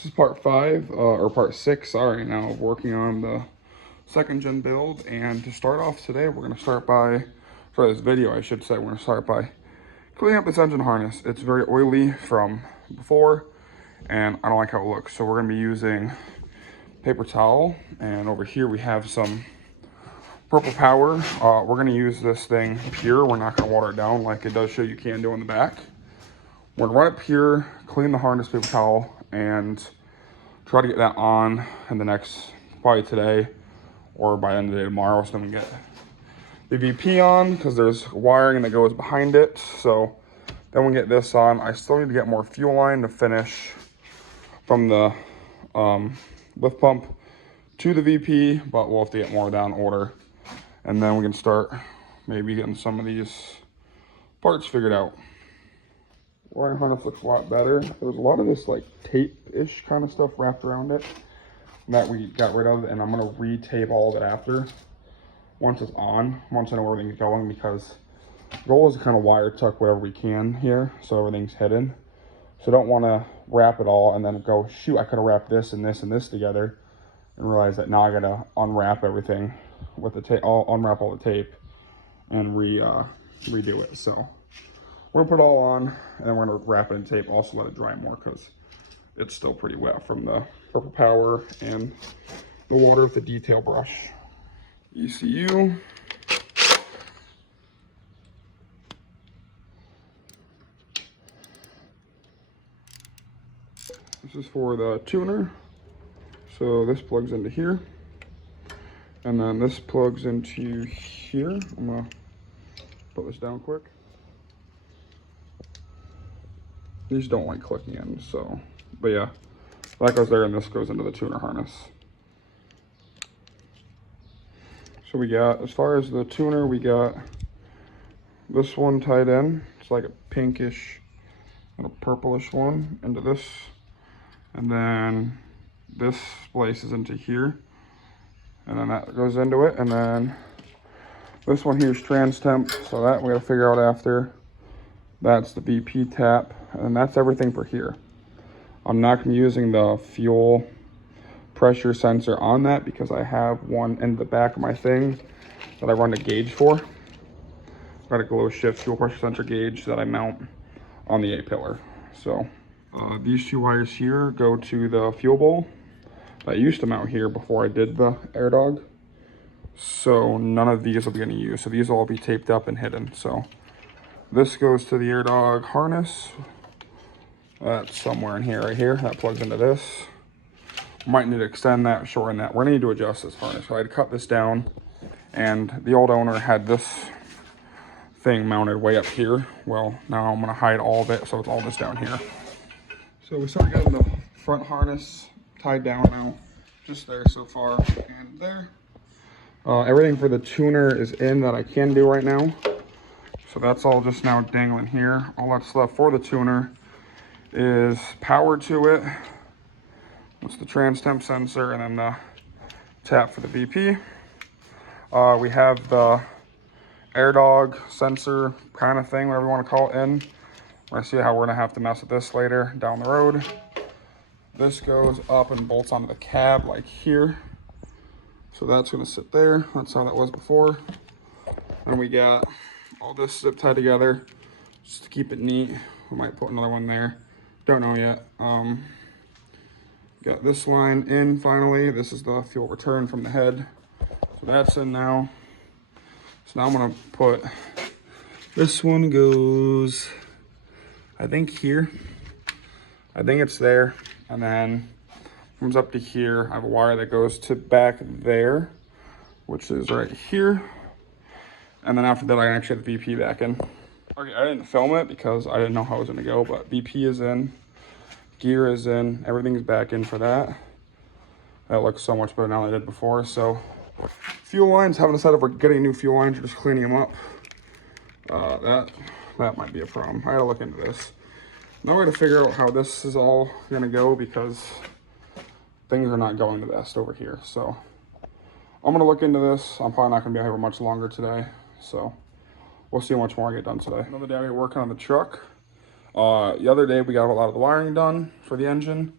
This is part 5, or part 6, sorry, now of working on the second gen build. And to start off today, we're going to start by, for this video I should say, we're going to start by cleaning up this engine harness. It's very oily from before, and I don't like how it looks. So we're going to be using paper towel, and over here we have some purple power. We're going to use this thing pure. We're not going to water it down like it does show you can do in the back. We're going to run it pure, clean the harness paper towel, and try to get that on in the next, probably today or by the end of the day tomorrow, so then we get the VP on, because there's wiring that goes behind it. So then we get this on. I still need to get more fuel line to finish from the lift pump to the VP, but we'll have to get more down order, and then we can start maybe getting some of these parts figured out. Wiring harness looks a lot better. There's a lot of this like tape-ish kind of stuff wrapped around it that we got rid of, and I'm gonna re-tape all of it after once it's on, once I know everything's going, because the goal is to kind of wire tuck whatever we can here so everything's hidden. So don't want to wrap it all and then go, shoot, I could have wrapped this and this and this together, and realize that now I gotta unwrap everything with the tape. I'll unwrap all the tape and redo it. So we're gonna put it all on, and then we're gonna wrap it in tape, also let it dry more because it's still pretty wet from the purple power and the water with the detail brush. ECU. This is for the tuner. So this plugs into here, and then this plugs into here. I'm gonna put this down quick. These don't like clicking in, so, but yeah, that goes there, and this goes into the tuner harness. So we got, as far as the tuner, we got this one tied in. It's like a pinkish and a purplish one into this, and then this splices into here, and then that goes into it, and then this one here is trans temp, so that we gotta figure out after. That's the BP tap, and that's everything for here. I'm not gonna be using the fuel pressure sensor on that because I have one in the back of my thing that I run the gauge for. I've got a glow shift fuel pressure sensor gauge that I mount on the A-pillar. So these two wires here go to the fuel bowl that I used to mount here before I did the air dog. So none of these will be getting used. So these will all be taped up and hidden. So this goes to the air dog harness. That's somewhere in here, right here. That plugs into this. Might need to extend that, shorten that. We're gonna need to adjust this harness. So I'd cut this down, and the old owner had this thing mounted way up here. Well, now I'm gonna hide all of it, so it's all just down here. So we started getting the front harness tied down now, just there so far, and there. Everything for the tuner is in that I can do right now. So that's all just now dangling here. All that's left for the tuner is power to it. That's the trans temp sensor, and then the tap for the BP. We have the air dog sensor kind of thing, whatever you want to call it, in. We're gonna see how we're gonna have to mess with this later down the road. This goes up and bolts onto the cab like here. So that's gonna sit there. That's how that was before. And we got all this zip tied together just to keep it neat. We might put another one there. Don't know yet. Got this line in finally. This is the fuel return from the head. So that's in now. So now I'm gonna put, this one goes, I think here. I think it's there. And then comes up to here. I have a wire that goes to back there, which is right here. And then after that, I actually have the VP back in. Okay, I didn't film it because I didn't know how it was gonna go, but VP is in, gear is in, everything's back in for that. That looks so much better now than it did before. So fuel lines, haven't decided if we're getting new fuel lines or just cleaning them up. That might be a problem. I gotta look into this. Now we gotta figure out how this is all gonna go, because things are not going the best over here. So I'm gonna look into this. I'm probably not gonna be out here much longer today. So we'll see how much more I get done today. Another day working on the truck. The other day we got a lot of the wiring done for the engine.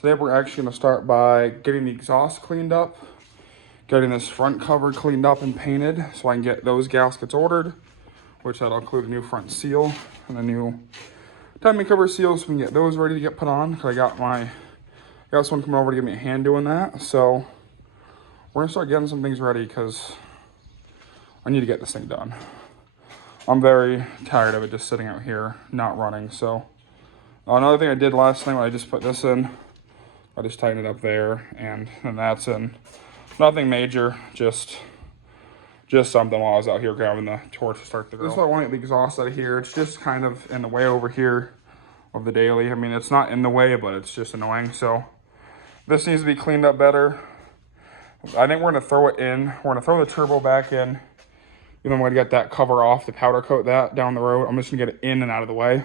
Today we're actually gonna start by getting the exhaust cleaned up, getting this front cover cleaned up and painted so I can get those gaskets ordered, which that'll include a new front seal and a new timing cover seal so we can get those ready to get put on. Cause I got someone coming over to give me a hand doing that. So we're gonna start getting some things ready because I need to get this thing done. I'm very tired of it just sitting out here, not running. So another thing I did last night when I just put this in, I just tightened it up there and that's in. Nothing major, just something while I was out here grabbing the torch to start the grill. This is why I want to get the exhaust out of here. It's just kind of in the way over here of the daily. I mean, it's not in the way, but it's just annoying. So this needs to be cleaned up better. I think we're gonna throw it in. We're gonna throw the turbo back in. Even though I'm gonna get that cover off, the powder coat that down the road. I'm just gonna get it in and out of the way.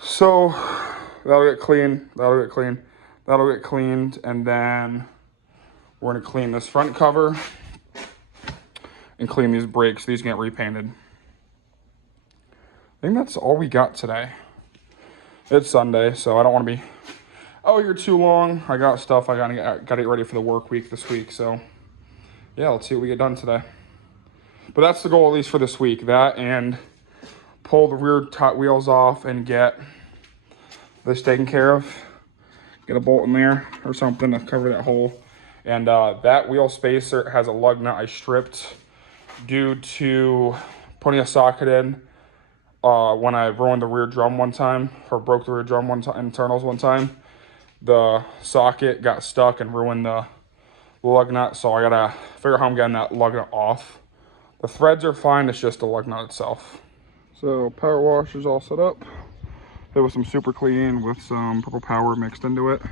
So that'll get clean, that'll get clean, that'll get cleaned, and then we're gonna clean this front cover and clean these brakes. These get repainted. I think that's all we got today. It's Sunday, so I don't want to be out here too long. I got stuff I gotta get ready for the work week this week. So yeah, let's see what we get done today. But that's the goal, at least for this week. That and pull the rear wheels off and get this taken care of. Get a bolt in there or something to cover that hole. And that wheel spacer has a lug nut I stripped due to putting a socket in when I ruined the rear drum one time, or broke the rear drum internals one time. The socket got stuck and ruined the lug nut, so I gotta figure out how I'm getting that lug nut off. The threads are fine, it's just the lug nut itself. So power wash is all set up. It was some super clean with some purple power mixed into it.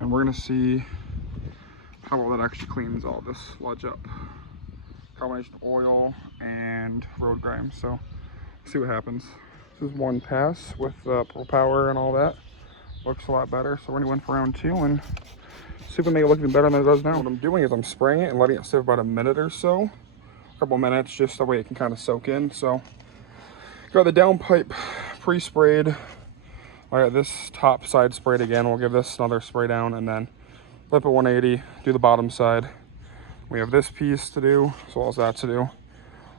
And we're gonna see how well that actually cleans all this sludge up. Combination of oil and road grime, so see what happens. This is one pass with purple power and all that. Looks a lot better, so we're gonna go in for round 2 and see if we can make it look even better than it does now. What I'm doing is I'm spraying it and letting it sit for about a minute or so. A couple minutes, just so way it can kind of soak in. So got the downpipe pre-sprayed. I got this top side sprayed again. We'll give this another spray down and then flip it 180, do the bottom side. We have this piece to do, as well as that to do.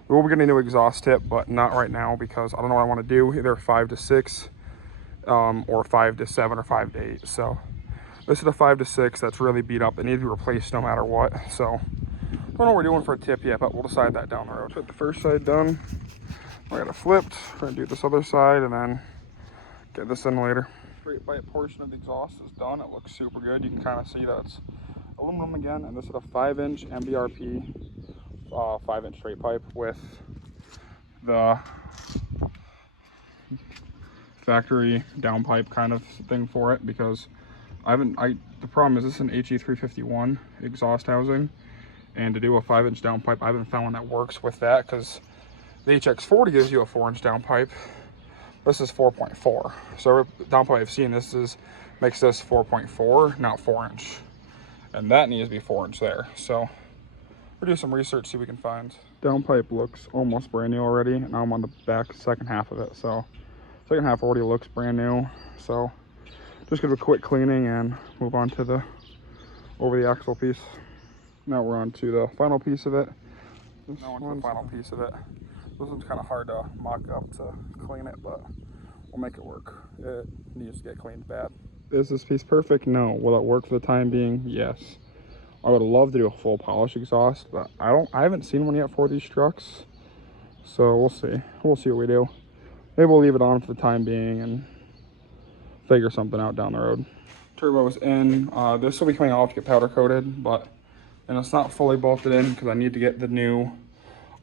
We will be getting a new exhaust tip, but not right now because I don't know what I want to do, either 5 to 6 or 5 to 7 or 5 to 8. So this is a 5 to 6 that's really beat up. It needs to be replaced no matter what. So I don't know what we're doing for a tip yet, but we'll decide that down the road. Put the first side done. I got it flipped. We're gonna do this other side and then get this in later. Straight pipe portion of the exhaust is done. It looks super good. You can kind of see that it's aluminum again, and this is a 5-inch MBRP 5-inch straight pipe with the factory downpipe kind of thing for it, because the problem is this is an HE351 exhaust housing, and to do a 5-inch downpipe, I haven't found one that works with that, because the HX40 gives you a 4-inch downpipe. This is 4.4. So every downpipe I've seen, makes this 4.4, not 4-inch. And that needs to be 4-inch there. So we'll do some research, see what we can find. Downpipe looks almost brand new already. And now I'm on the back second half of it. So second half already looks brand new. So just give it a quick cleaning and move on to the over the axle piece. Now we're on to the final piece of it. This one's the final piece of it. This one's kind of hard to mock up to clean it, but we'll make it work. It needs to get cleaned bad. Is this piece perfect? No. Will it work for the time being? Yes. I would love to do a full polish exhaust, but I haven't seen one yet for these trucks. So we'll see. We'll see what we do. Maybe we'll leave it on for the time being and figure something out down the road. Turbo is in. This will be coming off to get powder coated, and it's not fully bolted in because I need to get the new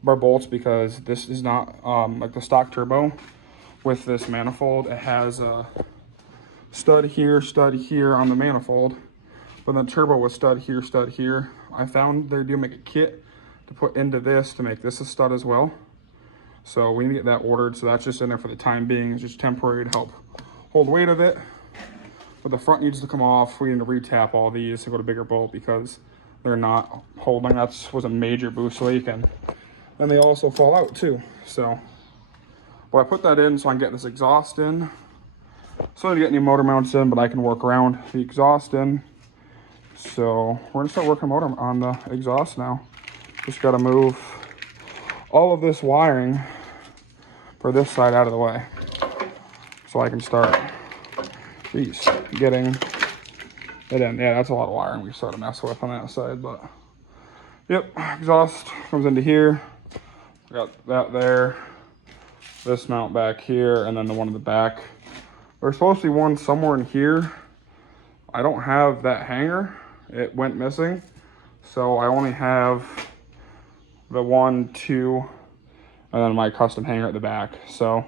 bar bolts, because this is not like the stock turbo with this manifold. It has a stud here on the manifold, but the turbo was stud here. I found they do make a kit to put into this to make this a stud as well. So we need to get that ordered. So that's just in there for the time being. It's just temporary to help hold weight of it. But the front needs to come off. We need to retap all these to go to bigger bolt because they're not holding. That was a major boost leak, and then they also fall out too. So, well, I put that in so I can get this exhaust in, So I didn't get any motor mounts in, but I can work around the exhaust in. So we're gonna start working motor on the exhaust now. Just gotta move all of this wiring for this side out of the way, so I can start, getting it in. Yeah, that's a lot of wiring we started to mess with on that side, but yep, exhaust comes into here. Got that there, this mount back here, and then the one in the back. There's supposed to be one somewhere in here. I don't have that hanger. It went missing. So I only have the 1, 2, and then my custom hanger at the back. So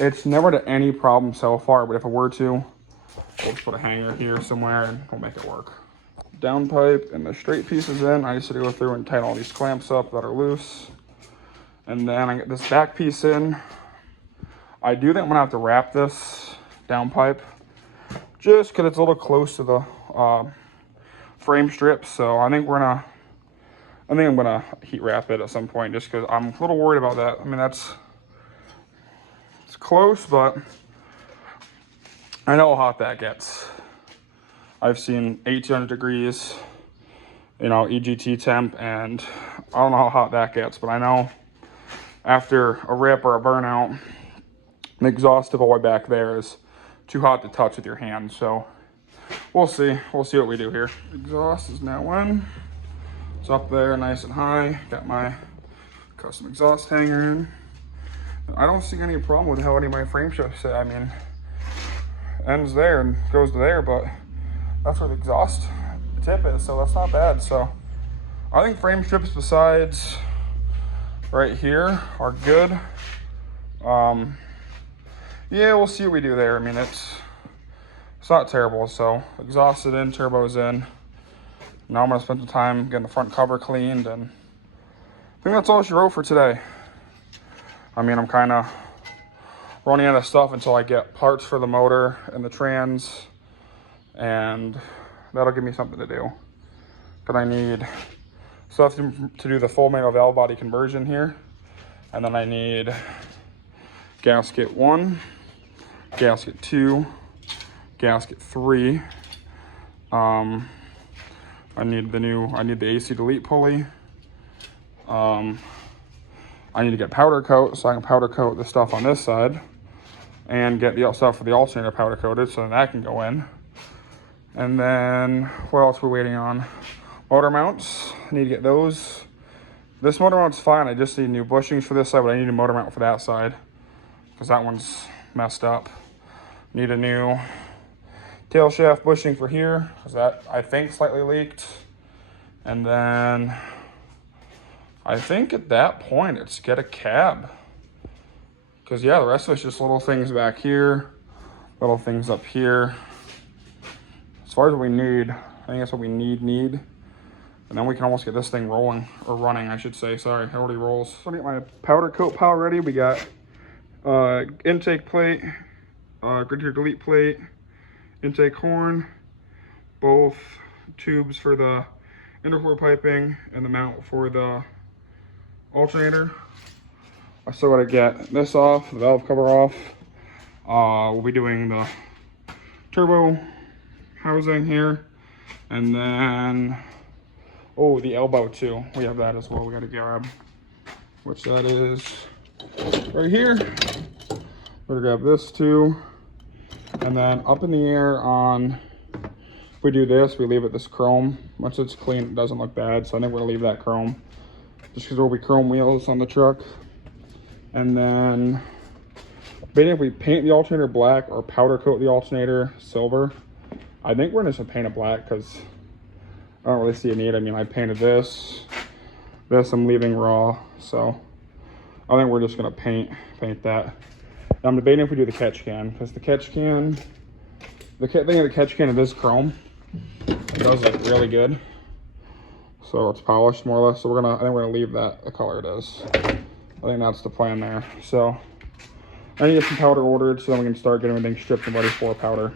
it's never to any problem so far, but if it were to, we'll just put a hanger here somewhere and we'll make it work. Downpipe and the straight pieces in. I just need to go through and tighten all these clamps up that are loose. And then I get this back piece in. I do think I'm gonna have to wrap this downpipe just because it's a little close to the frame strips. So I think I'm gonna heat wrap it at some point, just because I'm a little worried about that. I mean, it's close, but I know how hot that gets. I've seen 1800 degrees, you know, EGT temp, and I don't know how hot that gets, but I know after a rip or a burnout, the exhaust all the way back there is too hot to touch with your hand. So we'll see what we do here. Exhaust is now in. It's up there nice and high. Got my custom exhaust hanger in. I don't see any problem with how any of my frame shifts say. I mean, ends there and goes to there, but that's where the exhaust tip is, so that's not bad. So I think frame strips besides right here are good. Yeah, we'll see what we do there. I mean, it's not terrible. So exhausted in, turbo's in. Now I'm gonna spend some time getting the front cover cleaned, and I think that's all she wrote for today. I mean, I'm kind of running out of stuff until I get parts for the motor and the trans, and that'll give me something to do. But I need stuff to do the full manual valve body conversion here, and then I need gasket 1, gasket 2, gasket 3. I need the AC delete pulley. I need to get powder coat so I can powder coat the stuff on this side and get the stuff for the alternator powder coated so that can go in. And then what else are we waiting on? Motor mounts, I need to get those. This motor mount's fine, I just need new bushings for this side, but I need a motor mount for that side because that one's messed up. Need a new tail shaft bushing for here because that, I think, slightly leaked. And then I think at that point it's get a cab, because yeah, the rest of it's just little things back here, little things up here. As far as what we need, I think that's what we need. And then we can almost get this thing rolling, or running, I should say. Sorry, it already rolls. So I get my powder coat pile ready. We got intake plate, grid delete plate, intake horn, both tubes for the interfloor piping, and the mount for the alternator. I still gotta get this off, the valve cover off. We'll be doing the turbo housing here, and then the elbow too. We have that as well. We gotta grab, which that is right here. We're gonna grab this too, and then up in the air on. If we do this, we leave it this chrome. Once it's clean, it doesn't look bad. So I think we're gonna leave that chrome, just because there will be chrome wheels on the truck. And then maybe if we paint the alternator black or powder coat the alternator silver, I think we're just gonna paint it black because I don't really see a need. I mean, I painted this I'm leaving raw, so I think we're just gonna paint that. Now I'm debating if we do the catch can, because the catch can, the thing of the catch can, it is chrome. It does look really good. So it's polished more or less. So I think we're gonna leave that the color it is. I think that's the plan there. So I need to get some powder ordered so then we can start getting everything stripped and ready for powder.